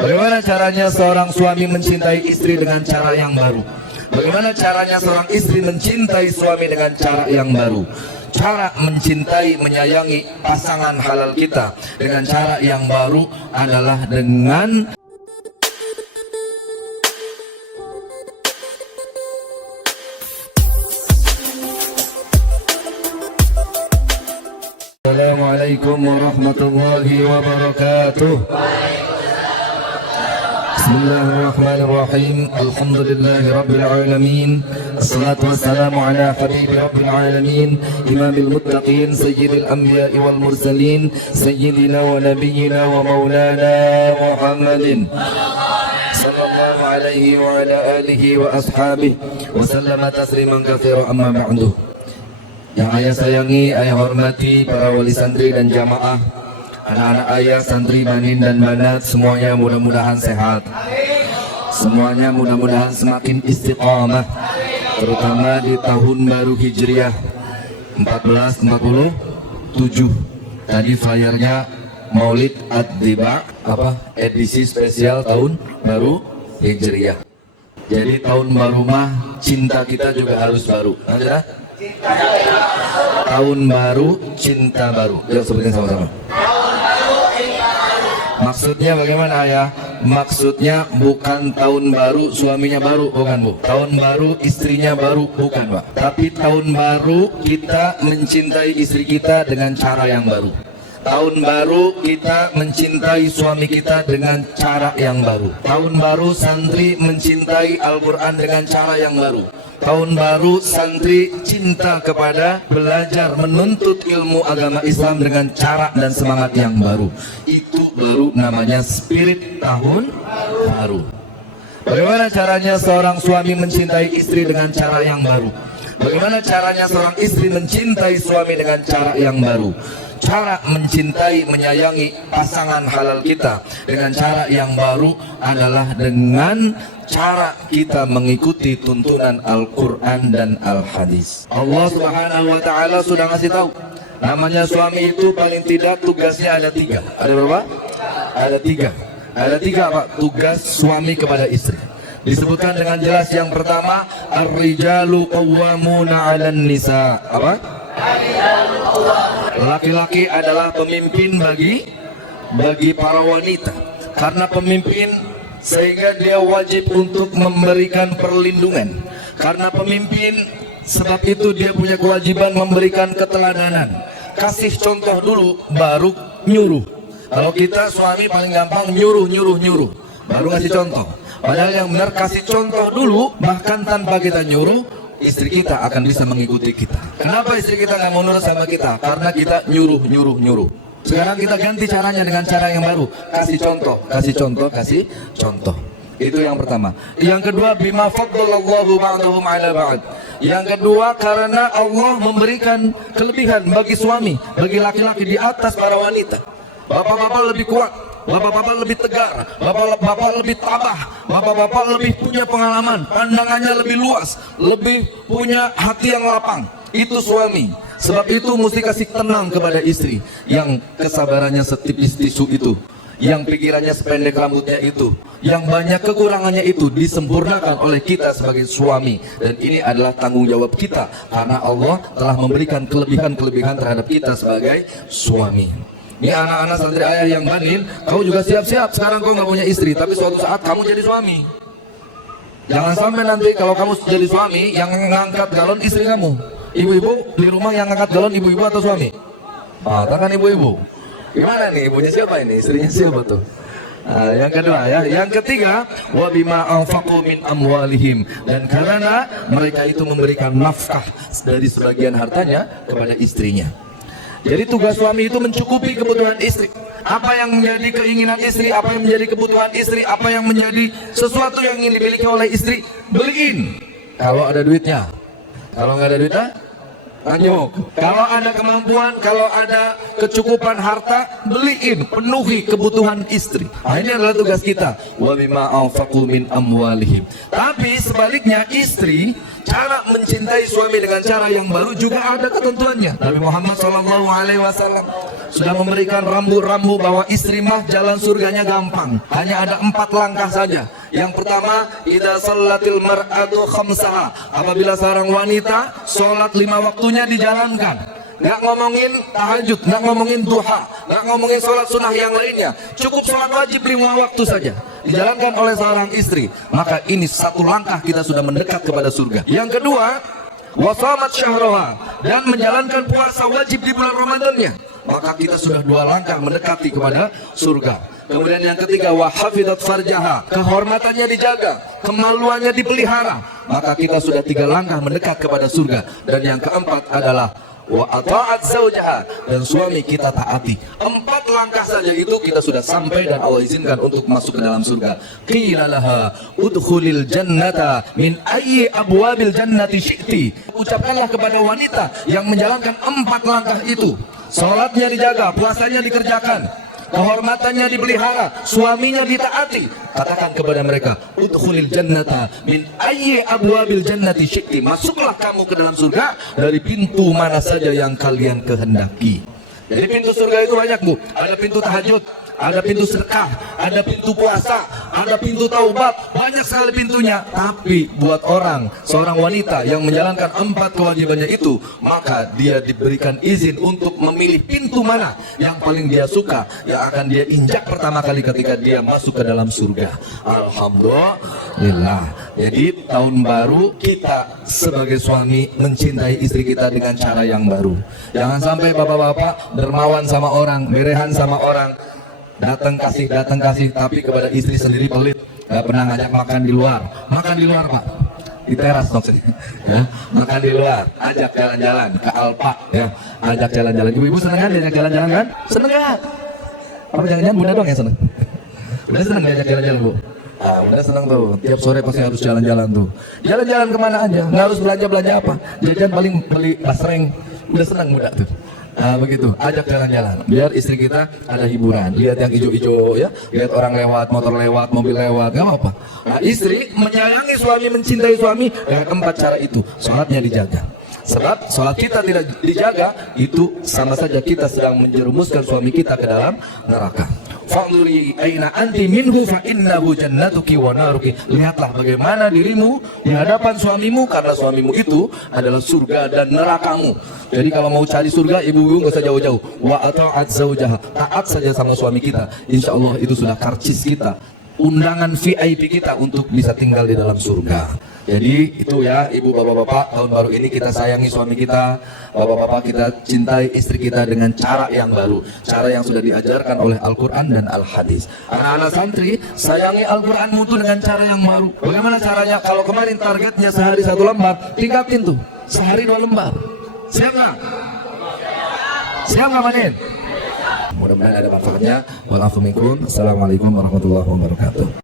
Bagaimana caranya seorang suami mencintai istri dengan cara yang baru? Bagaimana caranya seorang istri mencintai suami dengan cara yang baru? Cara mencintai, menyayangi pasangan halal kita dengan cara yang baru adalah dengan Assalamualaikum warahmatullahi wabarakatuh. Bismillahirrahmanirrahim. Alhamdulillahi rabbil alamin. Assalatu wassalamu ala habibi rabbil alamin, imamil muttaqin, sayyidil anbiya'i wal mursalin, sayyidina wa nabiyyina wa maulana Muhammadin sallallahu alaihi wa ala alihi wa ashabihi wa sallama tasliman katsiran, amma ba'du. Yang ayah sayangi, ayah hormati para wali santri dan jamaah, anak-anak ayah, santri, banin dan banat, semuanya mudah-mudahan sehat. Semuanya mudah-mudahan semakin istiqamah, terutama di tahun baru Hijriah 1447. Tadi flyernya Maulid Ad-Diba, edisi spesial tahun baru Hijriah. Jadi tahun baru mah cinta kita juga harus baru. Tahun baru, cinta baru. Yuk sebutin sama-sama. Maksudnya bagaimana ayah? Maksudnya bukan tahun baru suaminya baru, bukan bu. Tahun baru istrinya baru, bukan pak. Tapi tahun baru kita mencintai istri kita dengan cara yang baru. Tahun baru kita mencintai suami kita dengan cara yang baru. Tahun baru santri mencintai Al-Quran dengan cara yang baru. Tahun baru santri cinta kepada belajar menuntut ilmu agama Islam dengan cara dan semangat yang baru. Itu baru namanya spirit tahun baru. Bagaimana caranya seorang suami mencintai istri dengan cara yang baru? Bagaimana caranya seorang istri mencintai suami dengan cara yang baru? Cara mencintai, menyayangi pasangan halal kita dengan cara yang baru adalah dengan cara kita mengikuti tuntunan Al-Quran dan Al-Hadis. Allah Subhanahu wa Ta'ala sudah ngasih tahu, namanya suami itu paling tidak tugasnya ada 3. Ada berapa? Ada 3. Ada 3 pak tugas suami kepada istri. Disebutkan dengan jelas. Yang pertama, ar-rijalu qawwamuna 'alan nisa. Apa? Laki-laki adalah pemimpin bagi para wanita. Karena pemimpin, sehingga dia wajib untuk memberikan perlindungan. Karena pemimpin, sebab itu dia punya kewajiban memberikan keteladanan. Kasih contoh dulu, baru nyuruh. Kalau kita suami paling gampang nyuruh, baru ngasih contoh. Padahal yang benar kasih contoh dulu, bahkan tanpa kita nyuruh, istri kita akan bisa mengikuti kita. Kenapa istri kita nggak mau nurut sama kita? Karena kita nyuruh. Sekarang kita ganti caranya dengan cara yang baru. Kasih contoh. Itu yang pertama. Yang kedua, bima faddalallahu ba'dahum 'ala ba'd. Yang kedua, karena Allah memberikan kelebihan bagi suami, bagi laki-laki di atas para wanita. Bapak-bapak lebih kuat, bapak-bapak lebih tegar, bapak-bapak lebih tabah, bapak-bapak lebih punya pengalaman, pandangannya lebih luas, lebih punya hati yang lapang. Itu suami. Sebab itu mesti kasih tenang kepada istri yang kesabarannya setipis tisu itu, yang pikirannya sependek rambutnya itu, yang banyak kekurangannya itu disempurnakan oleh kita sebagai suami. Dan ini adalah tanggung jawab kita, karena Allah telah memberikan kelebihan-kelebihan terhadap kita sebagai suami. Ini anak-anak santri ayah yang banin, kau juga siap-siap. Sekarang kau nggak punya istri, tapi suatu saat kamu jadi suami. Jangan sampai nanti kalau kamu jadi suami, yang ngangkat galon istri kamu. Ibu-ibu di rumah yang ngangkat galon ibu-ibu atau suami? Tangan ibu-ibu. Gimana nih, ibunya siapa ini? Istrinya siapa tuh? Yang kedua ya, yang ketiga, wa bima anfaqu min amwalihim, dan karena mereka itu memberikan nafkah dari sebagian hartanya kepada istrinya. Jadi tugas suami itu mencukupi kebutuhan istri. Apa yang menjadi keinginan istri, apa yang menjadi kebutuhan istri, apa yang menjadi sesuatu yang ingin dimiliki oleh istri, beliin kalau ada duitnya. Kalau nggak ada duitnya, Anyuk. Kalau ada kemampuan, kalau ada kecukupan harta, beliin, penuhi kebutuhan istri. Nah, ini adalah tugas kita. Wa mimma anfaqu min amwalihim. Tapi sebaliknya istri, cara mencintai suami dengan cara yang baru juga ada ketentuannya. Nabi Muhammad SAW sudah memberikan rambu-rambu bahwa istri mah jalan surganya gampang. Hanya ada 4 langkah saja. Yang pertama, idza shallatil mar'atu khamsaha. Apabila seorang wanita sholat 5 waktunya dijalankan. Nggak ngomongin tahajud, nggak ngomongin duha, nggak ngomongin sholat sunnah yang lainnya. Cukup sholat wajib 5 waktu saja dijalankan oleh seorang istri. Maka ini 1 langkah kita sudah mendekat kepada surga. Yang kedua, wasamat syahroha, dan menjalankan puasa wajib di bulan Ramadannya. Maka kita sudah 2 langkah mendekati kepada surga. Kemudian yang ketiga, wahafidat farjaha, kehormatannya dijaga, kemaluannya dipelihara. Maka kita sudah 3 langkah mendekat kepada surga. Dan yang keempat adalah wa ata'at zaujaha, dan suami kita taati. 4 langkah saja itu kita sudah sampai dan Allah izinkan untuk masuk ke dalam surga. Qila laha udkhulil jannata min ayyi abwabil jannati syi'ti. Ucapkanlah kepada wanita yang menjalankan 4 langkah itu. Salatnya dijaga, puasanya dikerjakan, kehormatannya dipelihara, suaminya ditaati. Katakan kepada mereka, udkhulil jannata min ayyi abwabil jannati syi'ti. Masuklah kamu ke dalam surga dari pintu mana saja yang kalian kehendaki. Jadi pintu surga itu banyak, Bu. Ada pintu tahajud, ada pintu sedekah, ada pintu puasa, ada pintu taubat, banyak sekali pintunya. Tapi buat seorang wanita yang menjalankan 4 kewajibannya itu, maka dia diberikan izin untuk memilih pintu mana yang paling dia suka, yang akan dia injak pertama kali ketika dia masuk ke dalam surga. Alhamdulillah. Jadi tahun baru kita sebagai suami mencintai istri kita dengan cara yang baru. Jangan sampai bapak-bapak dermawan sama orang, berehan sama orang, datang kasih, tapi kepada istri sendiri pelit. Gak pernah ngajak makan di luar. Makan di luar, Pak, di teras maksudnya ya. Makan di luar, ajak jalan-jalan ke Alpa ya, ajak jalan-jalan. Ibu-ibu seneng kan diajak jalan-jalan kan? Seneng kan? Apa jangan-jangan Bunda doang yang seneng? Bunda seneng diajak jalan-jalan, Bu? Bunda seneng tuh, tiap sore pasti harus jalan-jalan tuh. Jalan-jalan kemana aja, nggak harus belanja apa, jajan paling beli basreng. Udah seneng Bunda tuh. Begitu, ajak jalan-jalan biar istri kita ada hiburan. Lihat yang hijau-hijau ya, lihat orang lewat, motor lewat, mobil lewat, gak apa-apa. Istri menyayangi suami, mencintai suami dengan 4 cara itu. Sholatnya dijaga. Sebab sholat kita tidak dijaga, itu sama saja kita sedang menjerumuskan suami kita ke dalam neraka. Fa'luri aina anti minhu fa innahu jannatuki wa naruki. Lihatlah bagaimana dirimu di hadapan suamimu, karena suamimu itu adalah surga dan nerakamu. Jadi kalau mau cari surga, ibu-ibu nggak usah jauh-jauh. Wa ata'at zaujaha, taat saja sama suami kita. Insya Allah itu sudah karcis kita, undangan VIP kita untuk bisa tinggal di dalam surga. Jadi itu ya ibu bapak-bapak, tahun baru ini kita sayangi suami kita, bapak-bapak kita cintai istri kita dengan cara yang baru, cara yang sudah diajarkan oleh Al-Quran dan Al-Hadis. Anak-anak santri, sayangi Al-Quran mutu dengan cara yang baru. Bagaimana caranya? Kalau kemarin targetnya sehari 1 lembar, tingkatin tuh sehari 2 lembar. Siap nggak? Siap nggak Manin? Mudah-mudahan ada manfaatnya. Walafumikum. Assalamualaikum warahmatullahi wabarakatuh.